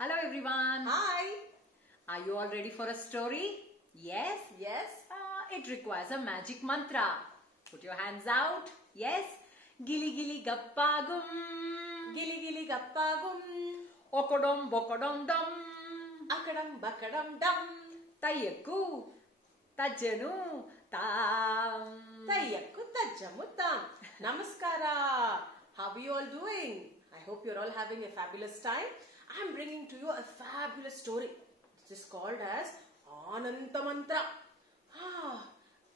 Hello everyone. Hi. Are you all ready for a story? Yes? Yes. It requires a magic mantra. Put your hands out. Yes? Gili gili gappa gum. Gili gili gappa gum. Okodom bokodom dum. Akadam bakadam dum. Tayakku. Tajanu. Tam. Tayakku tajjamu tam. Namaskara. How are you all doing? I hope you're all having a fabulous time. I'm bringing to you a fabulous story. It is called as Ananta Mantra.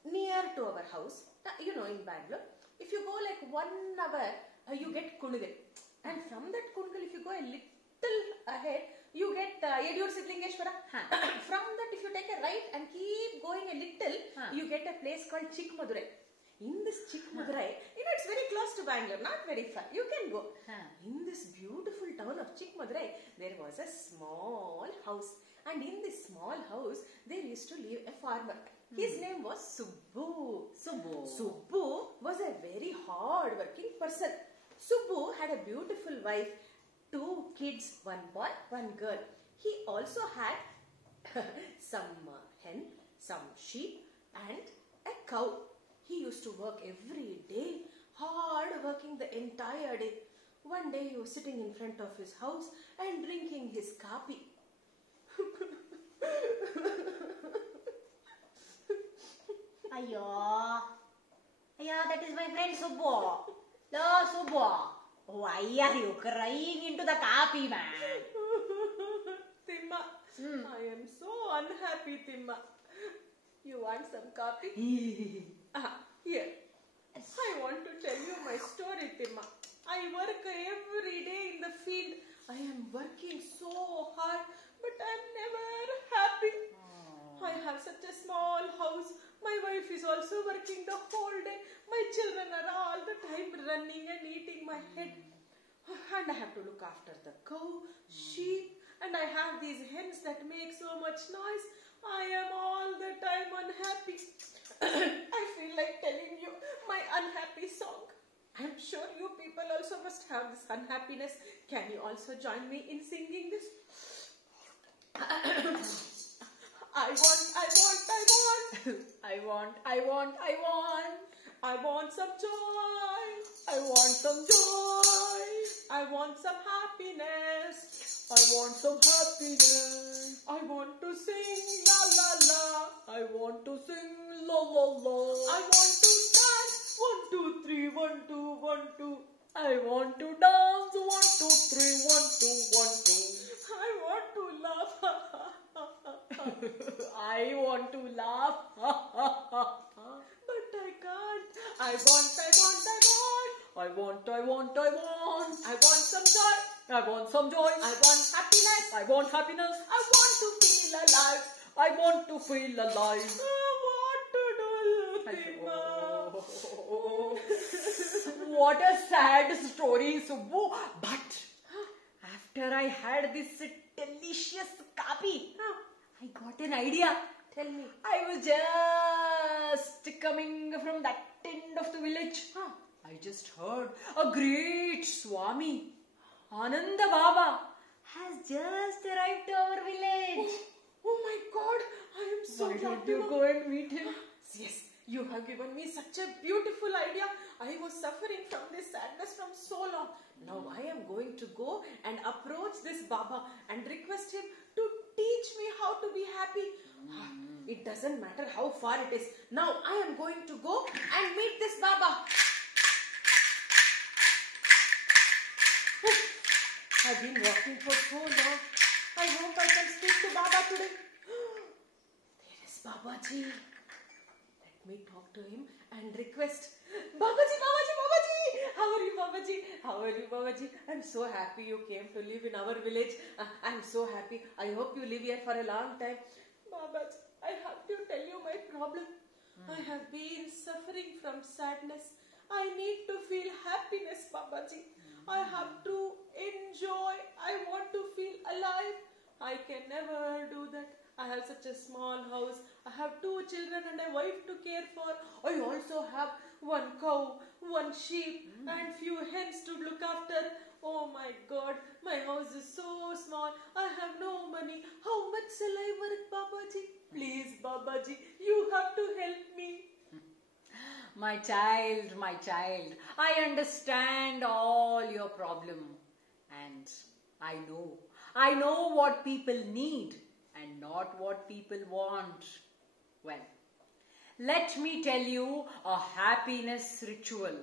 Near to our house, in Bangalore, if you go like 1 hour, you get Kungal. And from that Kungal, if you go a little ahead, you get Yedur Siddlingeshwara. From that, if you take a right and keep going a little, you get a place called Chikmadurai. In this Chikmadurai, it's very close to Bangalore, not very far. You can go. In this beautiful town of Chikmadurai, there was a small house. And in this small house, there used to live a farmer. His name was Subbu. Subbu was a very hard-working person. Subbu had a beautiful wife, 2 kids, 1 boy, 1 girl. He also had some hen, some sheep and a cow. He used to work every day, hard working the entire day. One day he was sitting in front of his house and drinking his coffee. Ayyo, that is my friend Subbu. Hello, Subbu. Why are you crying into the coffee, man? Timma, I am so unhappy, Timma. You want some coffee? Here. I want to tell you my story, Timma. I work every day in the field. I am working so hard, but I am never happy. I have such a small house. My wife is also working the whole day. My children are all the time running and eating my head. And I have to look after the cow, sheep, and I have these hens that make so much noise. I am all the time unhappy. I feel like telling you my unhappy song. I am sure you people also must have this unhappiness. Can you also join me in singing this? I want some joy. I want some joy. I want some happiness. I want some happiness. I want to sing la la la. I want to sing la la la. I want to dance 1 2 3 1 2 1 2. I want to dance 1 2 3 1 2 1 2. I want to laugh. I want to laugh. But I can't. I want. I want some joy. I want some joy. I want happiness. I want happiness. I want to feel alive. I want to feel alive. I want to do Timma. What a sad story, Subbu. But after I had this delicious coffee, I got an idea. Tell me. I was just coming from that end of the village. I just heard a great Swami, Ananda Baba, has just arrived to our village. Oh my God, I am so Why glad don't to you know. go and meet him? Yes, you have given me such a beautiful idea. I was suffering from this sadness from so long. Now I am going to go and approach this Baba and request him to teach me how to be happy. It doesn't matter how far it is. Now I am going to go and meet this Baba. I've been walking for so long. I hope I can speak to Baba today. There is Babaji. Let me talk to him and request. Babaji. How are you, Babaji? I'm so happy you came to live in our village. I'm so happy. I hope you live here for a long time. Babaji, I have to tell you my problem. I have been suffering from sadness. I need to feel happiness, Babaji. I have to enjoy. I want to feel alive. I can never do that. I have such a small house. I have 2 children and a wife to care for. I also have 1 cow, 1 sheep and few hens to look after. Oh my God, my house is so small. I shall I work, Babaji? Please, Babaji, you have to help me. My child, I understand all your problem, and I know what people need and not what people want. Well, let me tell you a happiness ritual.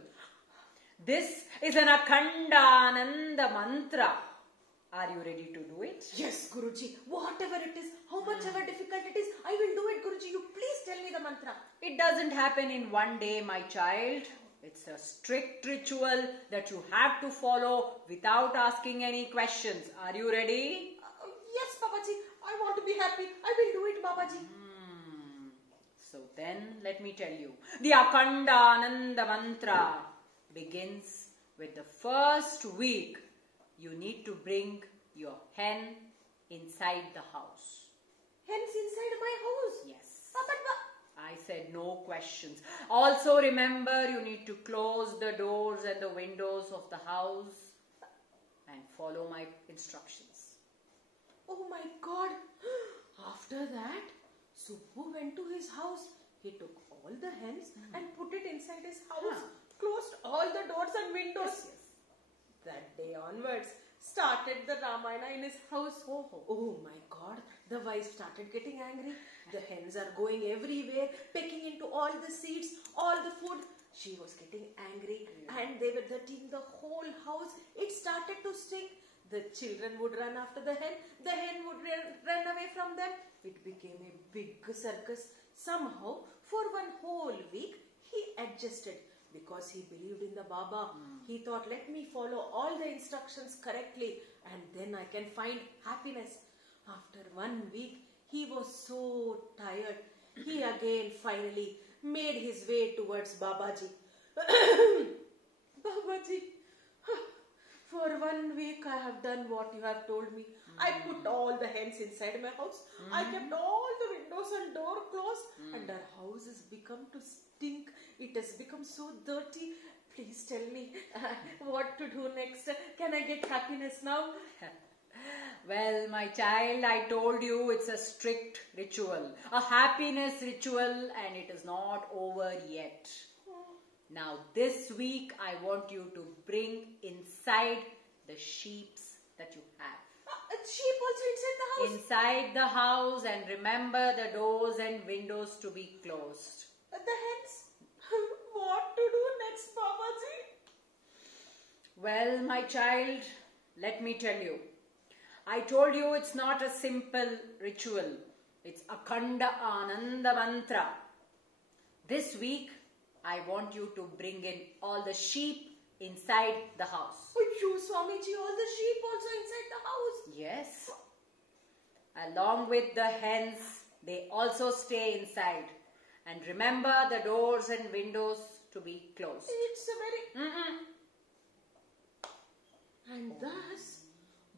This is an Akhanda Ananda mantra. Are you ready to do it? Yes, Guruji. Whatever it is, how much ever difficult it is, I will do it, Guruji. You please tell me the mantra. It doesn't happen in one day, my child. It's a strict ritual that you have to follow without asking any questions. Are you ready? Yes, Babaji. I want to be happy. I will do it, Babaji. So then, let me tell you. The Akhanda Ananda mantra begins with the first week. You need to bring your hen inside the house. Hens inside my house? Yes. But I said no questions. Also remember, you need to close the doors and the windows of the house and follow my instructions. oh my God. After that, Subbu went to his house. He took all the hens and put it inside his house. Closed all the doors and windows. Yes. That day onwards, started the Ramayana in his house. Oh my God, the wife started getting angry. The hens are going everywhere, pecking into all the seeds, all the food. She was getting angry and they were dirtying the whole house. It started to stink. The children would run after the hen would run away from them. It became a big circus. Somehow, for one whole week, he adjusted. Because he believed in the Baba, he thought, let me follow all the instructions correctly and then I can find happiness. After 1 week, he was so tired. He again finally made his way towards Babaji. Babaji, for 1 week I have done what you have told me. I put all the hens inside my house. I kept all the windows and door closed and our house has become to stink. It has become so dirty. Please tell me what to do next. Can I get happiness now? Well, my child, I told you it's a strict ritual, a happiness ritual, and it is not over yet. Now, this week, I want you to bring inside the sheeps that you have. Sheep also inside the house? Inside the house, and remember the doors and windows to be closed. The hens? What to do next, Babaji? Well, my child, let me tell you. I told you it's not a simple ritual. It's Akhanda Ananda mantra. This week, I want you to bring in all the sheep inside the house. Oh, you, Swamiji, all the sheep also inside the house? Yes. Along with the hens, they also stay inside. And remember the doors and windows to be closed. It's a very... And thus,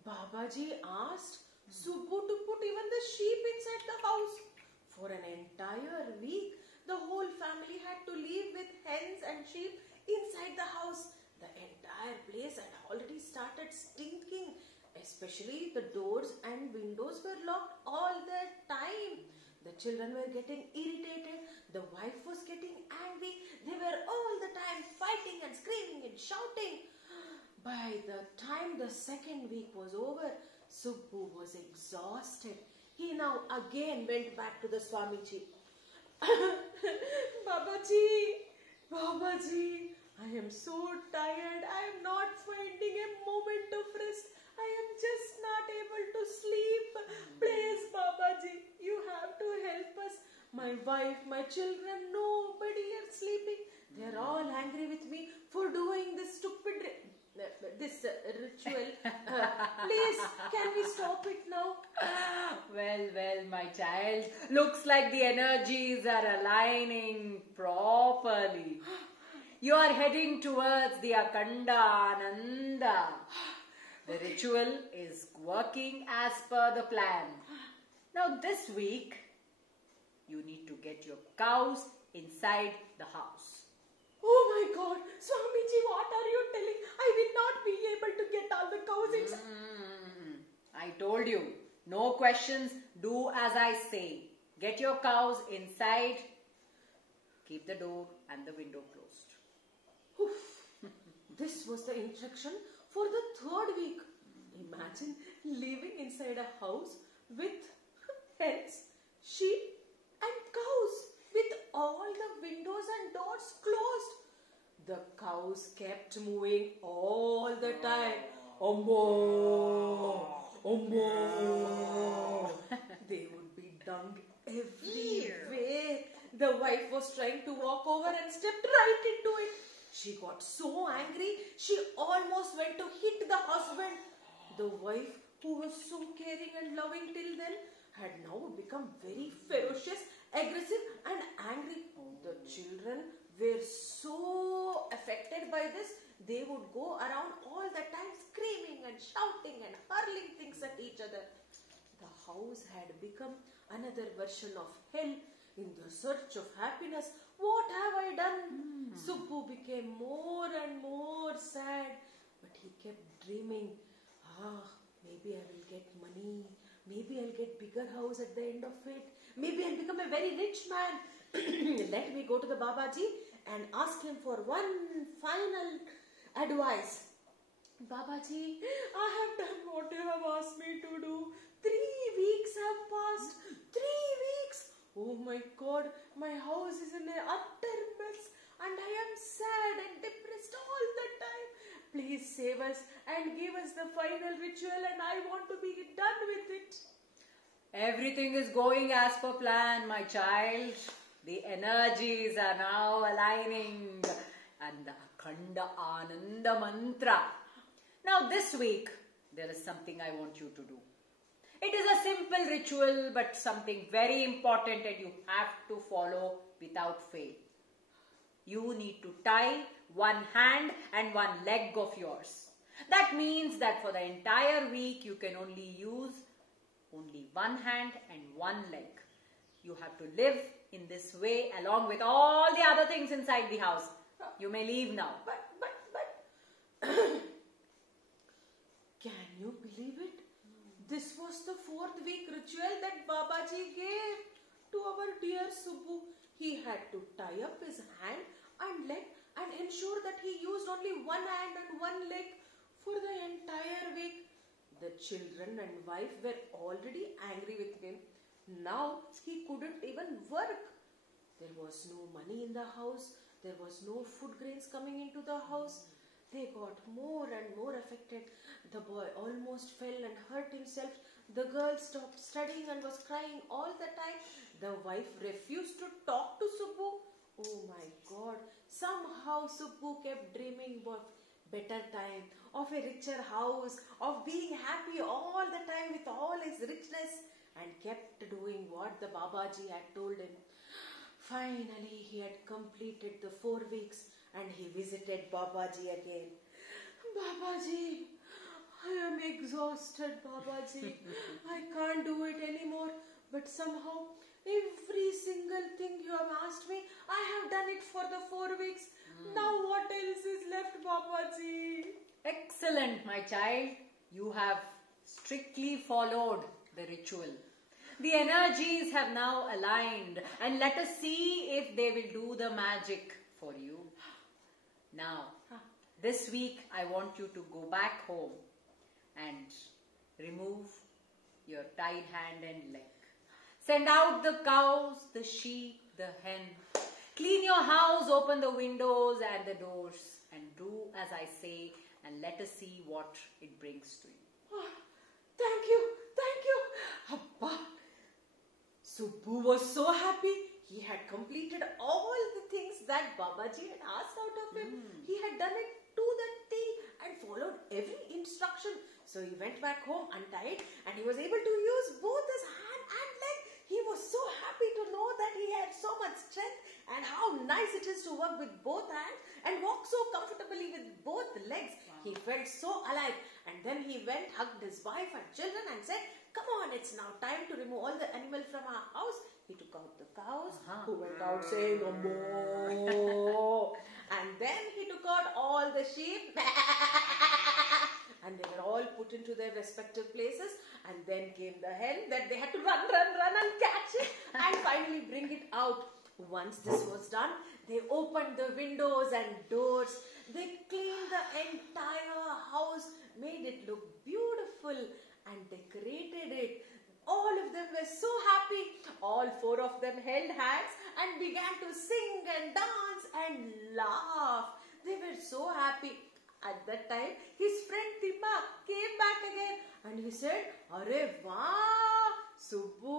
Babaji asked Subbu to put even the sheep inside the house. For an entire week, the whole family had to live with hens and sheep inside the house. The entire place had already started stinking. Especially the doors and windows were locked all the time. The children were getting irritated. The wife was getting angry. They were all the time fighting and screaming and shouting. By the time the second week was over, Subbu was exhausted. He now again went back to the Swamiji. Babaji, I am so tired. I am not finding a moment of rest. I am just not able to sleep. Please, Babaji, you have to help us. My wife, my children, nobody is sleeping. They are all angry with me for doing this stupid ritual. Please, can we stop it now? Well, my child. Looks like the energies are aligning properly. You are heading towards the Akhanda Ananda. The ritual is working as per the plan. Now this week, you need to get your cows inside the house. Oh my God, Swamiji, what are you telling? I will not be able to get all the cows inside. I told you, No questions. Do as I say. Get your cows inside. Keep the door and the window closed. Oof. This was the instruction for the third week. Imagine living inside a house with hens, sheep and cows with all the windows and doors closed. The cows kept moving all the time. Ombo, ombo. They would be dung everywhere. The wife was trying to walk over and stepped right into it. She got so angry, she almost went to hit the husband. The wife, who was so caring and loving till then, had now become very ferocious, aggressive and angry. The children were so affected by this, they would go around all the time screaming and shouting and hurling things at each other. The house had become another version of hell. In the search of happiness, what have I done? Subbu became more and more sad, but he kept dreaming. Maybe I will get money. Maybe I'll get bigger house at the end of it. Maybe I'll become a very rich man. Let me go to the Babaji and ask him for one final advice. Babaji, I have done what you have asked me to do. 3 weeks have passed. 3 weeks. Oh my God, my house is in an utter mess and I am sad and depressed all the time. Please save us and give us the final ritual and I want to be done with it. Everything is going as per plan, my child. The energies are now aligning and the Akhanda Ananda Mantra. Now this week, there is something I want you to do. It is a simple ritual but something very important and you have to follow without fail. You need to tie one hand and one leg of yours. That means that for the entire week you can only use only one hand and one leg. You have to live in this way along with all the other things inside the house. You may leave now. But can you believe it? This was the 4th week ritual that Babaji gave to our dear Subbu. He had to tie up his hand and leg and ensure that he used only one hand and one leg for the entire week. The children and wife were already angry with him. Now he couldn't even work. There was no money in the house. There was no food grains coming into the house. They got more and more affected. The boy almost fell and hurt himself. The girl stopped studying and was crying all the time. The wife refused to talk to Subbu. Oh my God. Somehow Subbu kept dreaming of better time, of a richer house, of being happy all the time with all his richness, and kept doing what the Babaji had told him. Finally, he had completed the 4 weeks and he visited Babaji again. Babaji, I am exhausted, Babaji. I can't do it anymore. But somehow, every single thing you have asked me, I have done it for the 4 weeks. Now what else is left, Babaji? Excellent, my child. You have strictly followed the ritual. The energies have now aligned and let us see if they will do the magic for you. Now, this week I want you to go back home and remove your tied hand and leg. Send out the cows, the sheep, the hen. Clean your house, open the windows and the doors and do as I say and let us see what it brings to you. Oh, thank you. Abba. Subbu was so happy. He had completed all the things that Babaji had asked out of him. He had done it to the T and followed every instruction. So he went back home untied and he was able to use both his hand and leg. He was so happy to know that he had so much strength and how nice it is to work with both hands and walk so comfortably with both legs. Wow. He felt so alive. And then he went, hugged his wife and children and said, "Come on, it's now time to remove all the animals from our house." He took out the cows, who went out saying, "Moo." And then he took out all the sheep and they were all put into their respective places, and then came the hen that they had to run and catch it and finally bring it out. Once this was done, they opened the windows and doors, they cleaned the entire house, made it look beautiful and decorated it. All of them were so happy. All 4 of them held hands and began to sing and dance and laugh. They were so happy. At that time, his friend Timma came back again and he said, "Arey wow, Subbu,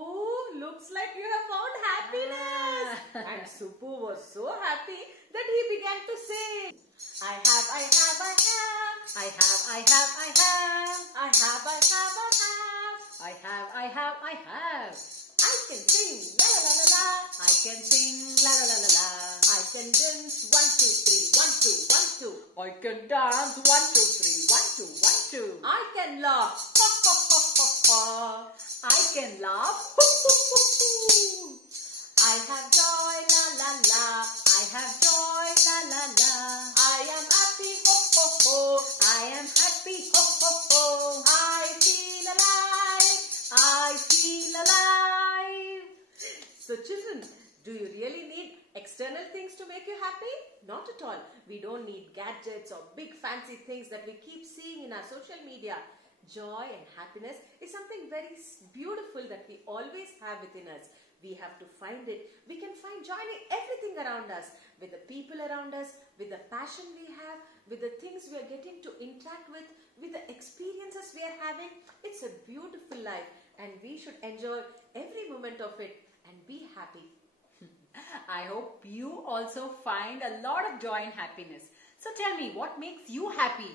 looks like you have found happiness." And Subbu was so happy that he began to sing. I have, I have, I have. I have, I have, I have. I have, I have, I have. I have, I have, I have. I can sing, la la la la la. I can sing, la la la la la. I can dance, 1, 2, 3, 1, 2, 1, 2. I can dance, 1, 2, 3, 1, 2, 1, 2. I can laugh, ha ha ha ha ha. I can laugh. I have joy, la la la. I have joy, la la la. I am happy, ho ho ho. I am happy, ho ho ho. I feel alive. I feel alive. So children, do you really need external things to make you happy? Not at all. We don't need gadgets or big fancy things that we keep seeing in our social media. Joy and happiness is something very beautiful that we always have within us. We have to find it. We can find joy in everything around us, with the people around us, with the passion we have, with the things we are getting to interact with the experiences we are having. It's a beautiful life and we should enjoy every moment of it and be happy. I hope you also find a lot of joy and happiness. So tell me, what makes you happy?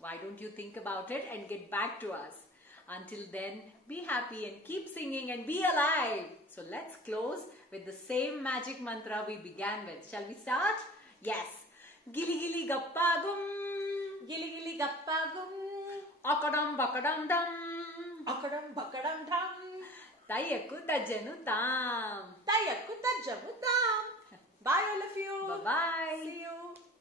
Why don't you think about it and get back to us? Until then, be happy and keep singing and be alive. So let's close with the same magic mantra we began with. Shall we start? Yes. Gili gili gappa gum. Gili gili gappa gum. Akadam bakadam dum. Akadam bakadam dum. Tayakku tajanu tam. Tayakku tajanu tam. Bye all of you. Bye-bye. See you.